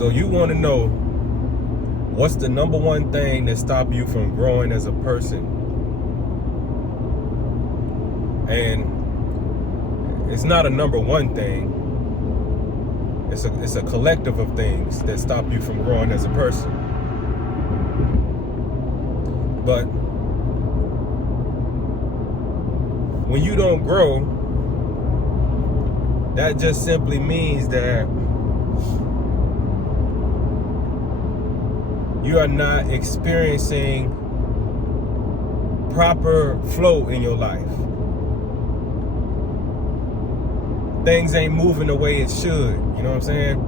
So you want to know what's the number one thing that stops you from growing as a person. And it's not a number one thing. It's a collective of things that stop you from growing as a person. But when you don't grow, that just simply means that you are not experiencing proper flow in your life. Things ain't moving the way it should, you know what I'm saying?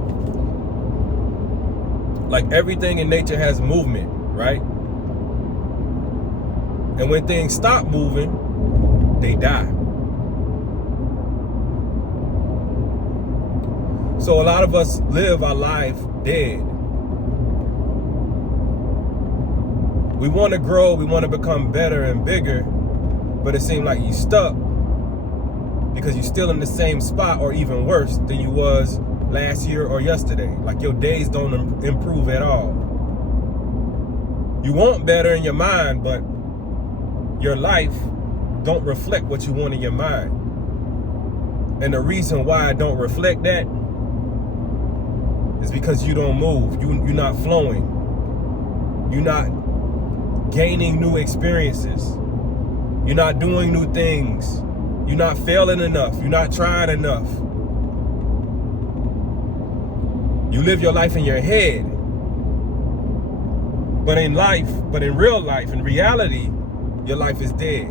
Like everything in nature has movement, right? And when things stop moving, they die. So a lot of us live our life dead. We want to grow, we want to become better and bigger, but it seems like you stuck because you're still in the same spot or even worse than you was last year or yesterday. Like your days don't improve at all. You want better in your mind, but your life don't reflect what you want in your mind. And the reason why I don't reflect that is because you don't move. You're not flowing. You're not gaining new experiences. You're not doing new things. You're not failing enough. You're not trying enough. You live your life in your head. But in real life, in reality, your life is dead.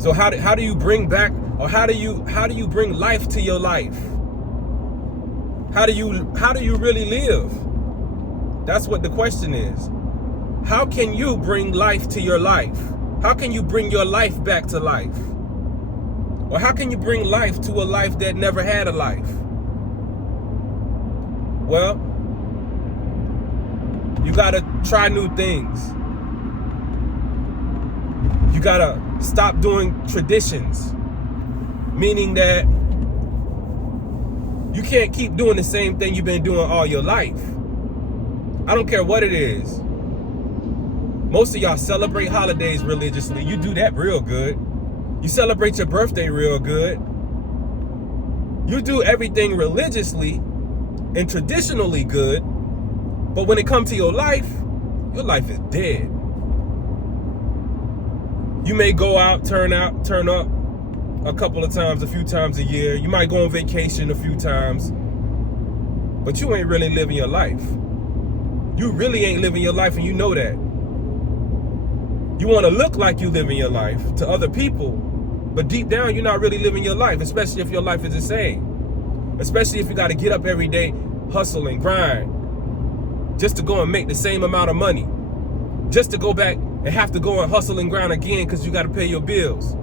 So how do you bring back, or how do you bring life to your life? How do you really live? That's what the question is. How can you bring life to your life? How can you bring your life back to life? Or how can you bring life to a life that never had a life? Well, you gotta try new things. You gotta stop doing traditions, meaning that you can't keep doing the same thing you've been doing all your life. I don't care what it is. Most of y'all celebrate holidays religiously. You do that real good. You celebrate your birthday real good. You do everything religiously and traditionally good. But when it comes to your life is dead. You may go out, turn up a couple of times, a few times a year. You might go on vacation a few times. But you ain't really living your life. You really ain't living your life, and you know that. You want to look like you living your life to other people, but deep down, you're not really living your life, especially if your life is the same. Especially if you got to get up every day, hustle and grind, just to go and make the same amount of money. Just to go back and have to go and hustle and grind again because you got to pay your bills.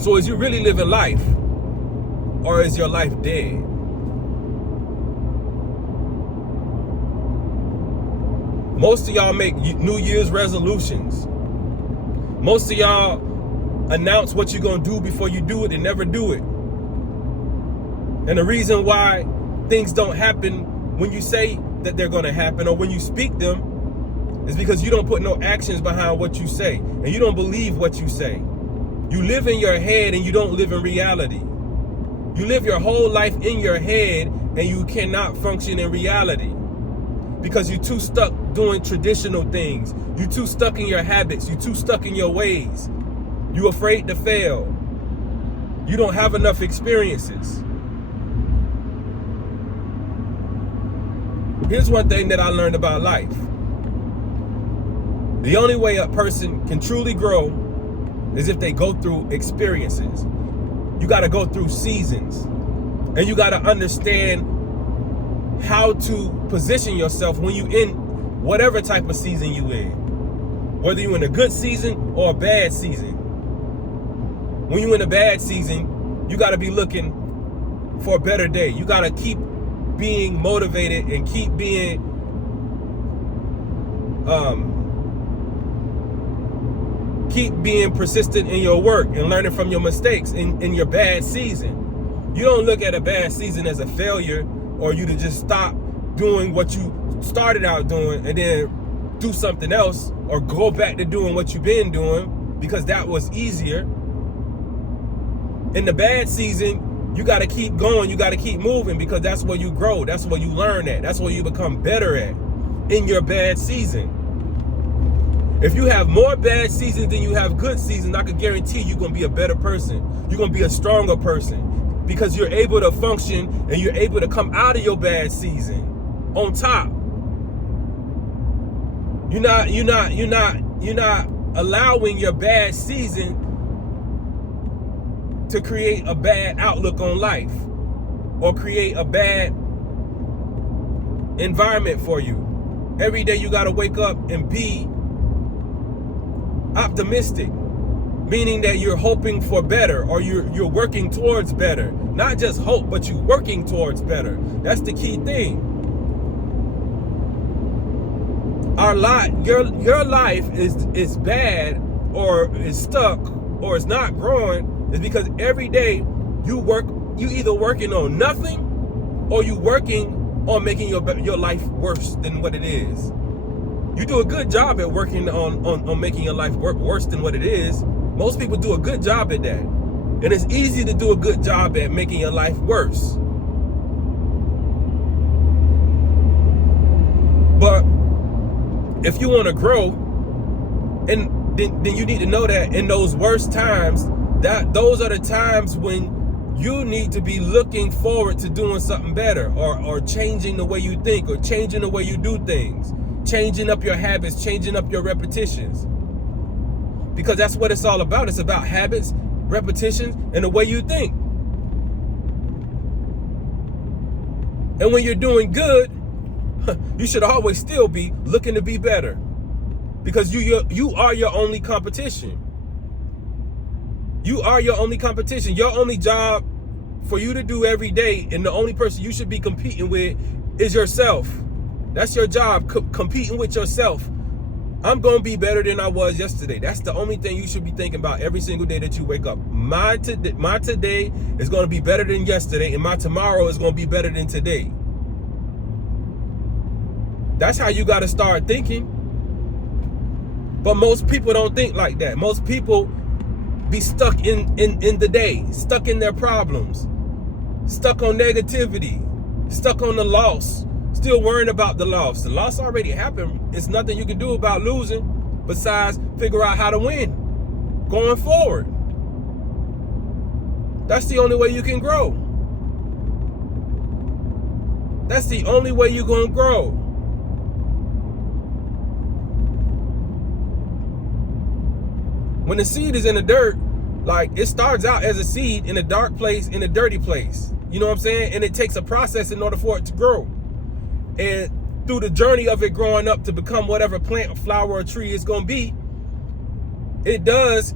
So is you really living life, or is your life dead? Most of y'all make New Year's resolutions. Most of y'all announce what you're going to do before you do it and never do it. And the reason why things don't happen when you say that they're going to happen, or when you speak them, is because you don't put no actions behind what you say, and you don't believe what you say. You live in your head and you don't live in reality. You live your whole life in your head and you cannot function in reality because you're too stuck doing traditional things. You're too stuck in your habits. You're too stuck in your ways. You're afraid to fail. You don't have enough experiences. Here's one thing that I learned about life. The only way a person can truly grow is if they go through experiences. You got to go through seasons, and you got to understand how to position yourself when you in whatever type of season you in, whether you're in a good season or a bad season. When you're in a bad season, you got to be looking for a better day. You got to keep being motivated and keep being persistent in your work and learning from your mistakes in your bad season. You don't look at a bad season as a failure, or you to just stop doing what you started out doing and then do something else, or go back to doing what you've been doing because that was easier. In the bad season, you got to keep going. You got to keep moving, because that's where you grow. That's where you learn at. That's where you become better at, in your bad season. If you have more bad seasons than you have good seasons, I can guarantee you're going to be a better person. You're going to be a stronger person, because you're able to function and you're able to come out of your bad season on top. You're not allowing your bad season to create a bad outlook on life, or create a bad environment for you. Every day you got to wake up and be optimistic, meaning that you're hoping for better, or you're working towards better. Not just hope, but you're working towards better. That's the key thing. Your life is bad, or is stuck, or is not growing, is because every day you either working on nothing, or you working on making your life worse than what it is. You do a good job at working on making your life work worse than what it is. Most people do a good job at that. And it's easy to do a good job at making your life worse. But if you want to grow, and then you need to know that in those worst times, that those are the times when you need to be looking forward to doing something better, or changing the way you think, or changing the way you do things. Changing up your habits, changing up your repetitions. Because that's what it's all about. It's about habits, repetitions, and the way you think. And when you're doing good, you should always still be looking to be better. Because you are your only competition. You are your only competition. Your only job for you to do every day, and the only person you should be competing with, is yourself. That's your job, competing with yourself. I'm going to be better than I was yesterday. That's the only thing you should be thinking about every single day that you wake up. My today is going to be better than yesterday, and my tomorrow is going to be better than today. That's how you got to start thinking. But most people don't think like that. Most people be stuck in the day, stuck in their problems, stuck on negativity, stuck on the loss. Still worrying about the loss. The loss already happened. It's nothing you can do about losing besides figure out how to win going forward. That's the only way you can grow. That's the only way you're going to grow. When the seed is in the dirt, like, it starts out as a seed in a dark place, in a dirty place. You know what I'm saying? And it takes a process in order for it to grow. And through the journey of it growing up to become whatever plant, flower, or tree it's going to be, it does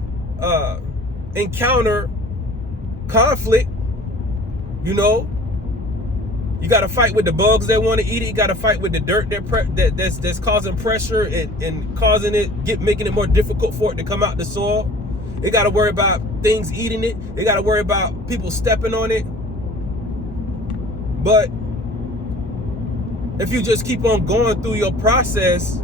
encounter conflict. You know, you got to fight with the bugs that want to eat it. You got to fight with the dirt that's causing pressure and causing it, making it more difficult for it to come out the soil. It got to worry about things eating it. They got to worry about people stepping on it. But if you just keep on going through your process,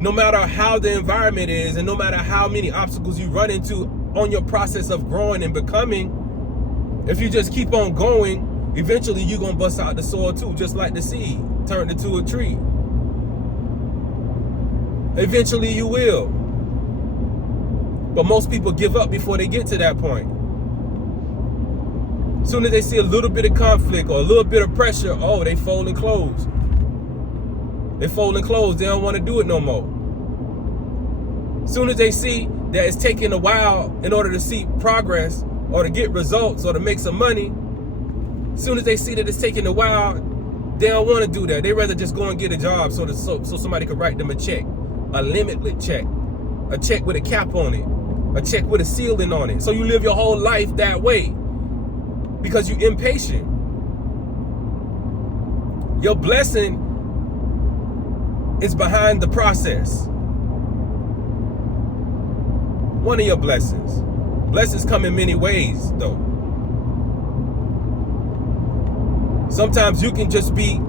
no matter how the environment is, and no matter how many obstacles you run into on your process of growing and becoming, if you just keep on going, eventually you're going to bust out the soil too, just like the seed turned into a tree. Eventually you will. But most people give up before they get to that point. As soon as they see a little bit of conflict or a little bit of pressure, oh, they fold and close. They fold and close. They don't want to do it no more. As soon as they see that it's taking a while in order to see progress or to get results or to make some money, as soon as they see that it's taking a while, they don't want to do that. They rather just go and get a job so somebody could write them a check, a limitless check, a check with a cap on it, a check with a ceiling on it. So you live your whole life that way. Because you're impatient. Your blessing is behind the process. One of your blessings. Blessings come in many ways, though. Sometimes you can just be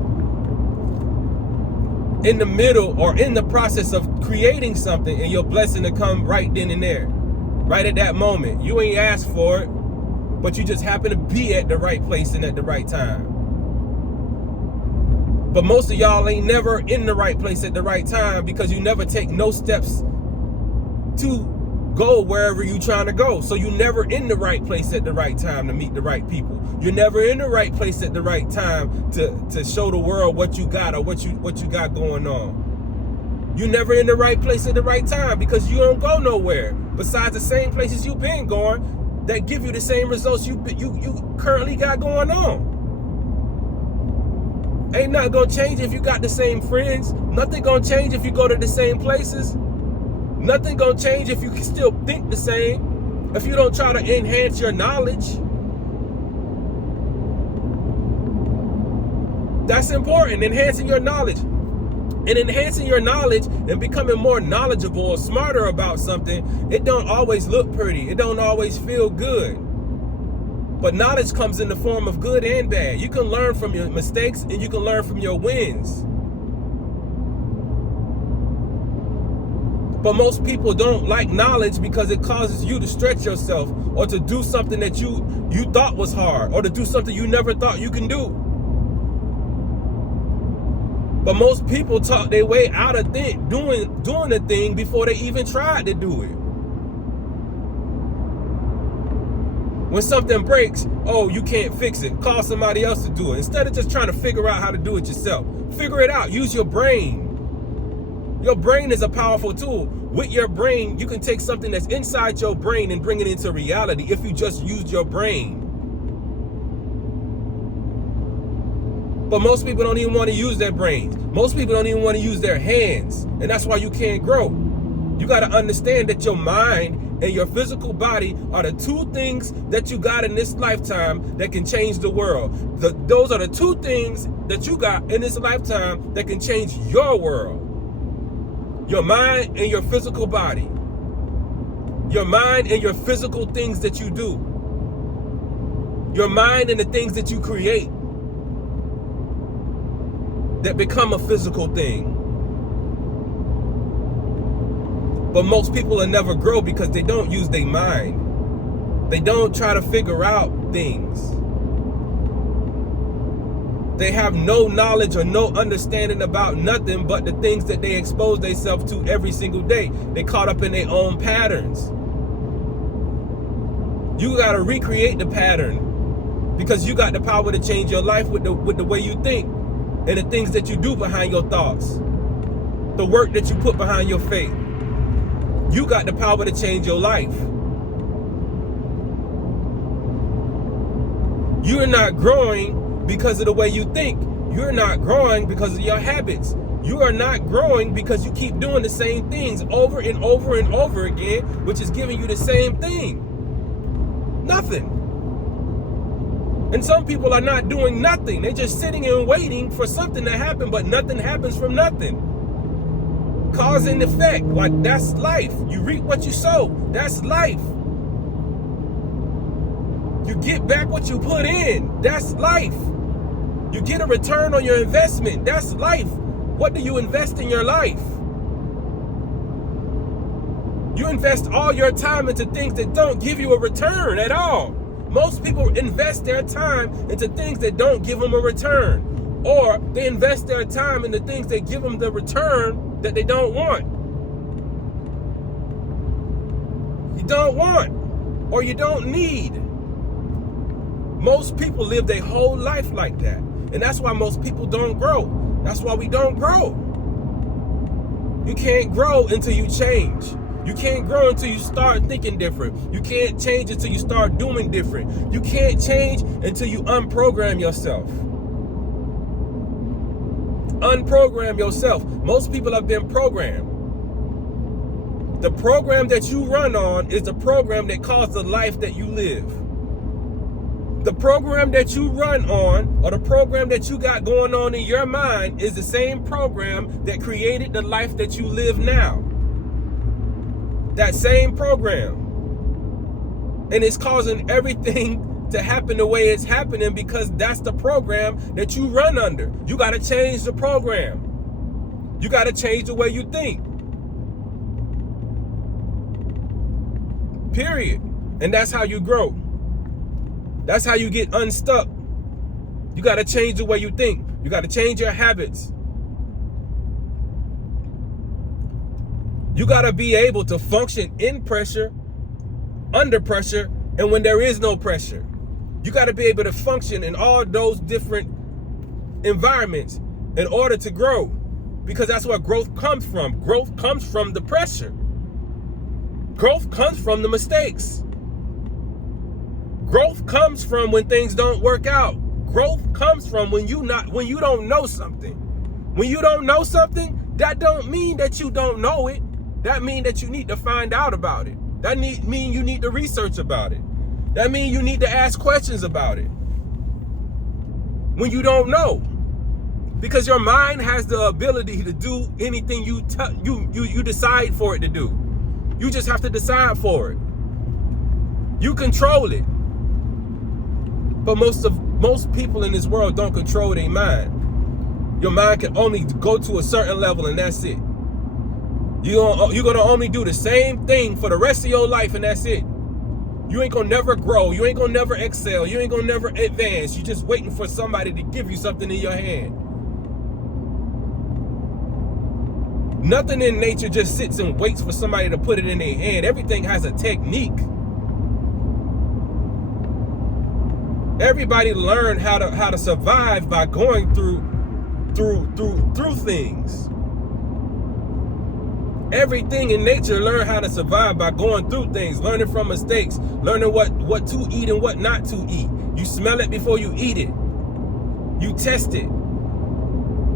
in the middle or in the process of creating something, and your blessing to come right then and there, right at that moment. You ain't asked for it, but you just happen to be at the right place and at the right time. But most of y'all ain't never in the right place at the right time because you never take no steps to go wherever you trying to go. So you never in the right place at the right time to meet the right people. You're never in the right place at the right time to show the world what you got or what you got going on. You're never in the right place at the right time because you don't go nowhere besides the same places you've been going that give you the same results you currently got going on. Ain't nothing gonna change if you got the same friends. Nothing gonna change if you go to the same places. Nothing gonna change if you can still think the same, if you don't try to enhance your knowledge. That's important, enhancing your knowledge. And enhancing your knowledge and becoming more knowledgeable or smarter about something, it don't always look pretty. It don't always feel good. But knowledge comes in the form of good and bad. You can learn from your mistakes and you can learn from your wins. But most people don't like knowledge because it causes you to stretch yourself or to do something that you thought was hard or to do something you never thought you can do. But most people talk their way out of doing a thing before they even tried to do it. When something breaks, oh, you can't fix it. Call somebody else to do it. Instead of just trying to figure out how to do it yourself. Figure it out. Use your brain. Your brain is a powerful tool. With your brain, you can take something that's inside your brain and bring it into reality if you just use your brain. But most people don't even want to use their brains. Most people don't even want to use their hands. And that's why you can't grow. You got to understand that your mind and your physical body are the two things that you got in this lifetime that can change the world. Those are the two things that you got in this lifetime that can change your world. Your mind and your physical body. Your mind and your physical things that you do. Your mind and the things that you create that become a physical thing. But most people will never grow because they don't use their mind. They don't try to figure out things. They have no knowledge or no understanding about nothing but the things that they expose themselves to every single day. They caught up in their own patterns. You got to recreate the pattern because you got the power to change your life with the way you think and the things that you do behind your thoughts, the work that you put behind your faith. You got the power to change your life. You're not growing because of the way you think. You're not growing because of your habits. You are not growing because you keep doing the same things over and over and over again, which is giving you the same thing. Nothing. And some people are not doing nothing. They're just sitting and waiting for something to happen, but nothing happens from nothing. Cause and effect, like that's life. You reap what you sow. That's life. You get back what you put in. That's life. You get a return on your investment. That's life. What do you invest in your life? You invest all your time into things that don't give you a return at all. Most people invest their time into things that don't give them a return. Or they invest their time into things that give them the return that they don't want. You don't want, or you don't need. Most people live their whole life like that. And that's why most people don't grow. That's why we don't grow. You can't grow until you change. You can't grow until you start thinking different. You can't change until you start doing different. You can't change until you unprogram yourself. Unprogram yourself. Most people have been programmed. The program that you run on is the program that caused the life that you live. The program that you run on, or the program that you got going on in your mind, is the same program that created the life that you live now. That same program. And it's causing everything to happen the way it's happening because that's the program that you run under. You got to change the program. You got to change the way you think. Period. And that's how you grow. That's how you get unstuck. You got to change the way you think. You got to change your habits. You got to be able to function in pressure, under pressure, and when there is no pressure. You got to be able to function in all those different environments in order to grow, because that's where growth comes from. Growth comes from the pressure. Growth comes from the mistakes. Growth comes from when things don't work out. Growth comes from when you don't know something. When you don't know something, that don't mean that you don't know it. That means that you need to find out about it. That mean you need to research about it. That means you need to ask questions about it. When you don't know. Because your mind has the ability to do anything you decide for it to do. You just have to decide for it. You control it. But most people in this world don't control their mind. Your mind can only go to a certain level and that's it. You're gonna only do the same thing for the rest of your life and that's it. You ain't gonna never grow. You ain't gonna never excel. You ain't gonna never advance. You're just waiting for somebody to give you something in your hand. Nothing in nature just sits and waits for somebody to put it in their hand. Everything has a technique. Everybody learned how to survive by going through things. Everything in nature learned how to survive by going through things, learning from mistakes, learning what to eat and what not to eat. You smell it before you eat it. You test it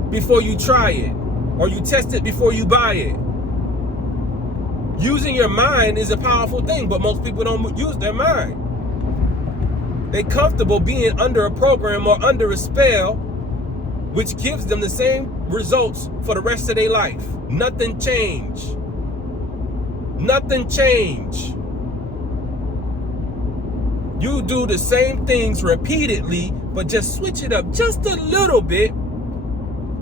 before you try it, or you test it before you buy it. Using your mind is a powerful thing, but most people don't use their mind. They're comfortable being under a program or under a spell, which gives them the same results for the rest of their life. Nothing changed. Nothing changed. You do the same things repeatedly, but just switch it up just a little bit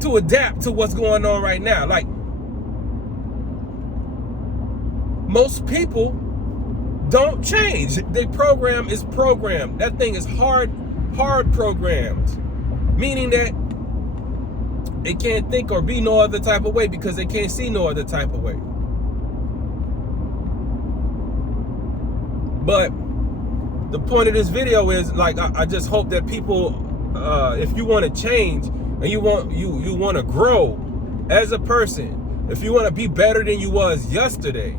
to adapt to what's going on right now. Like, most people don't change. The program is programmed. That thing is hard programmed. Meaning that they can't think or be no other type of way because they can't see no other type of way. But the point of this video is, like, I just hope that people, if you want to change and you want to grow as a person, if you want to be better than you was yesterday,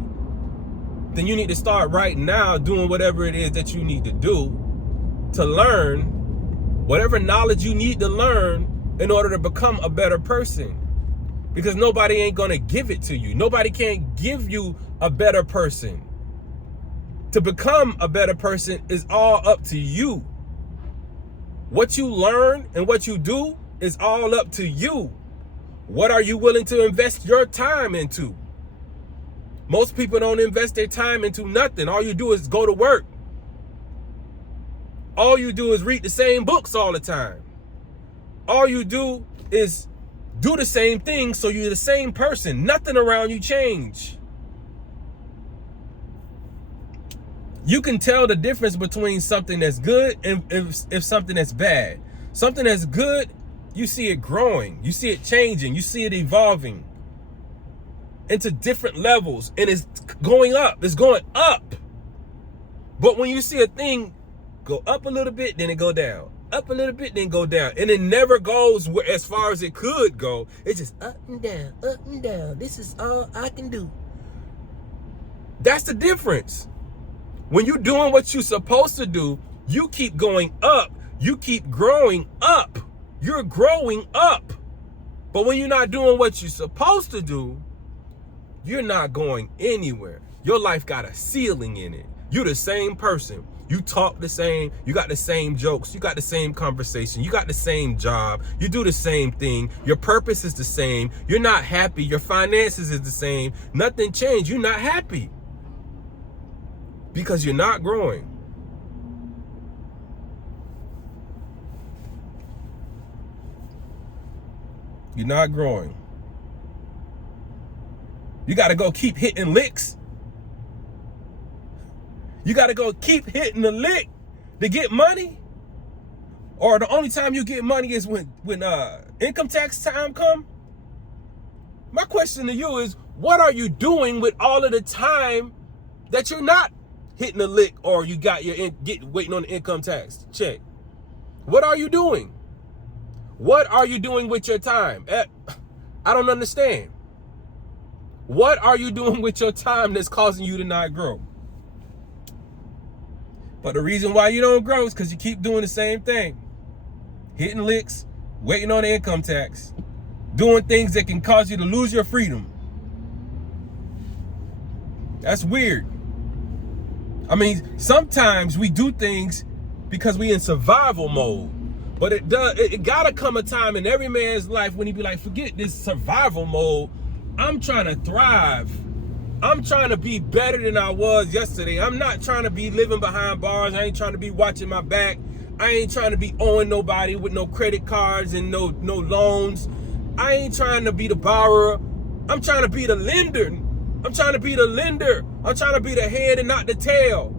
then you need to start right now doing whatever it is that you need to do to learn whatever knowledge you need to learn in order to become a better person. Because nobody ain't gonna give it to you. Nobody can't give you a better person. To become a better person is all up to you. What you learn and what you do is all up to you. What are you willing to invest your time into? Most people don't invest their time into nothing. All you do is go to work. All you do is read the same books all the time. All you do is do the same thing, so you're the same person. Nothing around you change. You can tell the difference between something that's good and if something that's bad. Something that's good, you see it growing. You see it changing. You see it evolving into different levels, and it's going up. It's going up. But when you see a thing go up a little bit, then it go down. Up a little bit, then go down. And it never goes as far as it could go. It's just up and down, up and down. This is all I can do. That's the difference. When you're doing what you're supposed to do, you keep going up. You keep growing up. You're growing up. But when you're not doing what you're supposed to do, you're not going anywhere. Your life got a ceiling in it. You're the same person. You talk the same. You got the same jokes. You got the same conversation. You got the same job. You do the same thing. Your purpose is the same. You're not happy. Your finances is the same. Nothing changed. You're not happy because you're not growing. You're not growing. You got to go keep hitting licks. You got to go keep hitting the lick to get money. Or the only time you get money is when income tax time come. My question to you is, what are you doing with all of the time that you're not hitting the lick, or you got your waiting on the income tax check? What are you doing? What are you doing with your time? I don't understand. What are you doing with your time that's causing you to not grow? But the reason why you don't grow is because you keep doing the same thing. Hitting licks, waiting on the income tax, doing things that can cause you to lose your freedom. That's weird. I mean, sometimes we do things because we in survival mode. But it gotta come a time in every man's life when he be like, forget this survival mode. I'm trying to thrive. I'm trying to be better than I was yesterday. I'm not trying to be living behind bars. I ain't trying to be watching my back. I ain't trying to be owing nobody with no credit cards and no loans. I ain't trying to be the borrower. I'm trying to be the lender. I'm trying to be the lender. I'm trying to be the head and not the tail.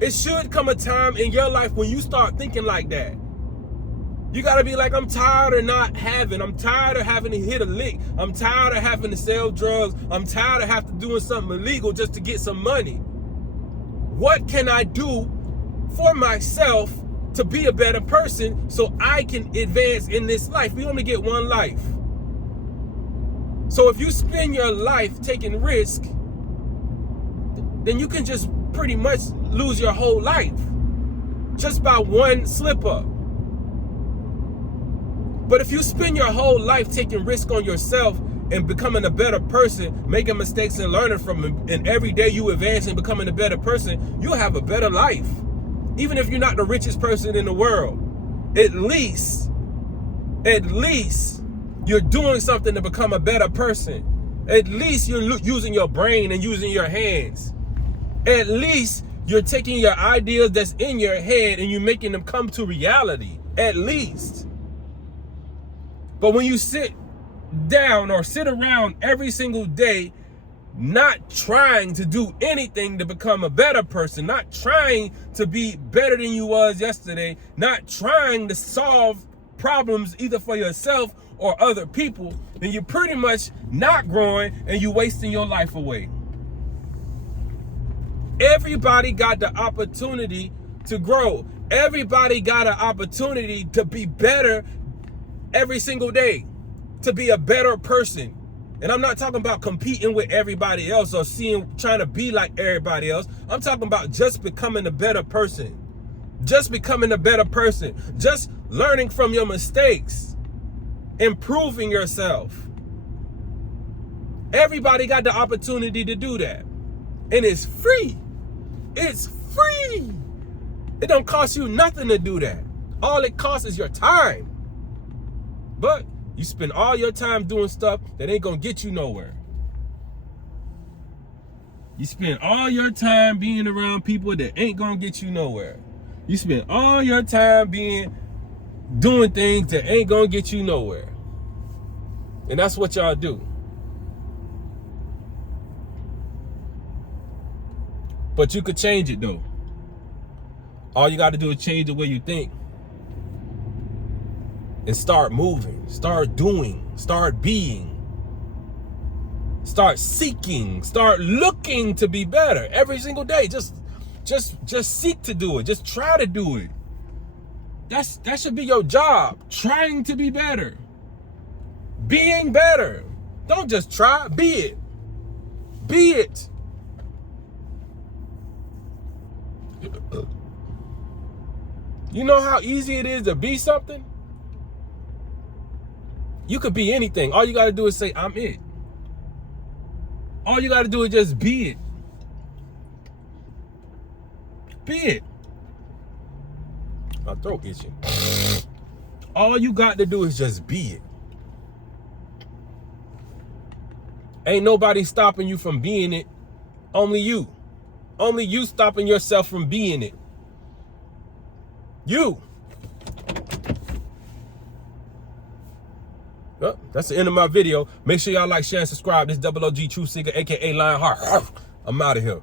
It should come a time in your life when you start thinking like that. You got to be like, I'm tired of not having. I'm tired of having to hit a lick. I'm tired of having to sell drugs. I'm tired of having to doing something illegal just to get some money. What can I do for myself to be a better person so I can advance in this life? We only get one life. So if you spend your life taking risk, then you can just pretty much lose your whole life just by one slip up. But if you spend your whole life taking risk on yourself and becoming a better person, making mistakes and learning from them, and every day you advance and becoming a better person, you'll have a better life. Even if you're not the richest person in the world, at least you're doing something to become a better person. At least you're using your brain and using your hands. At least you're taking your ideas that's in your head and you're making them come to reality. At least. But when you sit down or sit around every single day not trying to do anything to become a better person, not trying to be better than you was yesterday, not trying to solve problems either for yourself or other people, then you're pretty much not growing and you're wasting your life away. Everybody got the opportunity to grow. Everybody got an opportunity to be better every single day, to be a better person. And I'm not talking about competing with everybody else or trying to be like everybody else. I'm talking about just becoming a better person. Just becoming a better person. Just learning from your mistakes. Improving yourself. Everybody got the opportunity to do that. And it's free. It's free. It don't cost you nothing to do that. All it costs is your time. But you spend all your time doing stuff that ain't gonna get you nowhere. You spend all your time being around people that ain't gonna get you nowhere. You spend all your time doing things that ain't gonna get you nowhere. And that's what y'all do. But you could change it though. All you gotta do is change the way you think. And start moving, start doing, start being, start seeking, start looking to be better every single day. Just seek to do it. Just try to do it. That should be your job. Trying to be better. Being better. Don't just try, be it. Be it. You know how easy it is to be something? You could be anything. All you got to do is say, I'm it. All you got to do is just be it. Be it. My throat itching. All you got to do is just be it. Ain't nobody stopping you from being it. Only you. Only you stopping yourself from being it. You. Well, that's the end of my video. Make sure y'all like, share, and subscribe. This Doubleogeee Truth Seeker, aka Lionheart. I'm out of here.